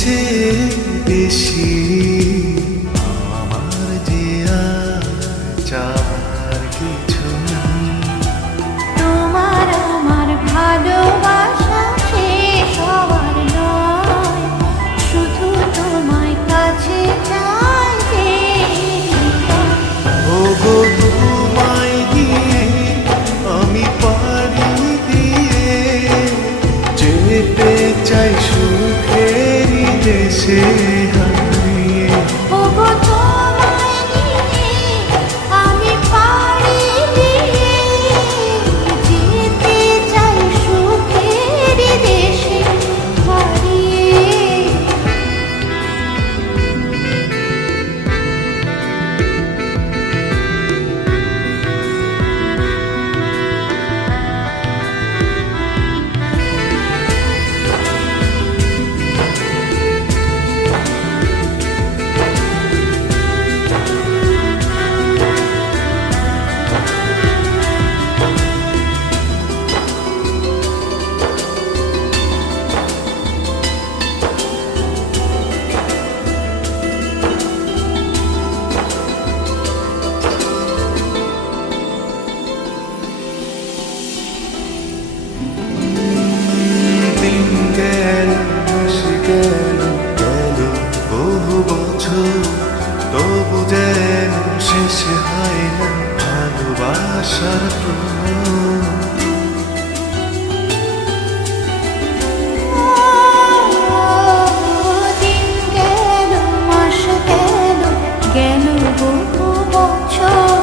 চেয়ে বেশি আমার যে আর চাওয়ার কিছু নেই। তোমার আমার ভালোবাসা শেষ হওয়ার নয়, শুধু তোমায় কাছে চাইতে। ওগো তোমায় দিয়ে আমি পাড়ি দিয়ে যেতে চাই সুখেরই দেশে হারিয়ে। ওগো তোমায় নিয়ে আমি পাড়ি দিয়ে যেতে চাই সুখের দেশে হারিয়ে। দিন গেল মাস গেল গেল বহু বছর, তবু যেন শেষ হয় না ভালোবাসার প্রহর। দিন গেল মাস গেল গেল বহু বছর,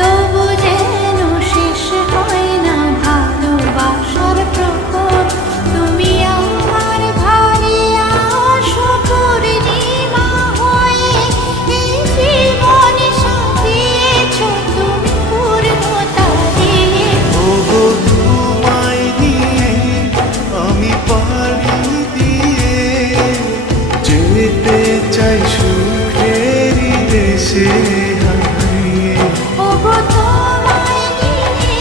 তবু যেন শেষ হয় না ভালোবাসার প্রহর। তুমি আমার ঘরে আসো পূর্ণিমা হয়ে, এই জীবন সাজিয়েছ তুমি পূর্ণতা দিয়ে। ওগো তোমায় দিয়ে আমি পাড়ি দিয়ে যেতে চাই সুখেরই দেশে হারিয়ে। ওগো তোমায় নিয়ে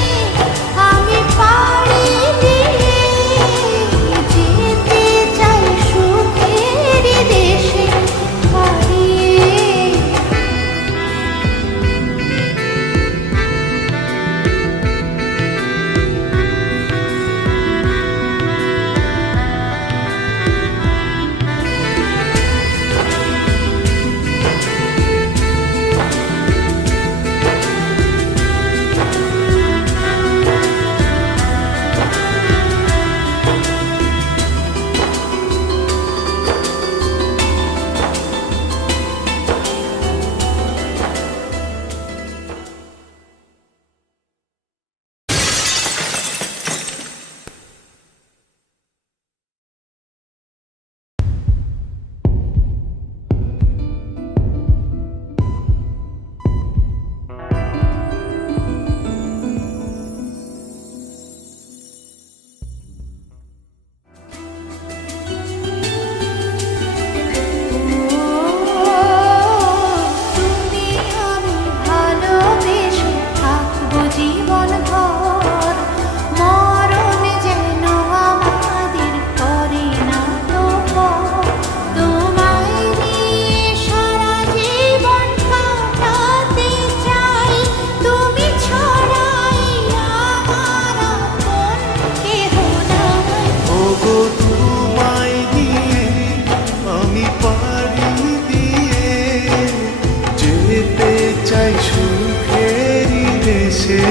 আমি পাড়ি দিয়ে যেতে চাই সুখের দেশে হারিয়ে। তুমি আমি ভালোবেসে থাকবো জীবন ভর, মরণ যেন আমাদের করে না তো পর। তোমায় নিয়ে সারা জীবন কাটাতে চাই, তুমি ছড়াই আমার আপন কেহ নাই। ওগো তোমায় দিয়ে আমি পাড়ি দিয়ে যেতে চাই সুখেরই দেশে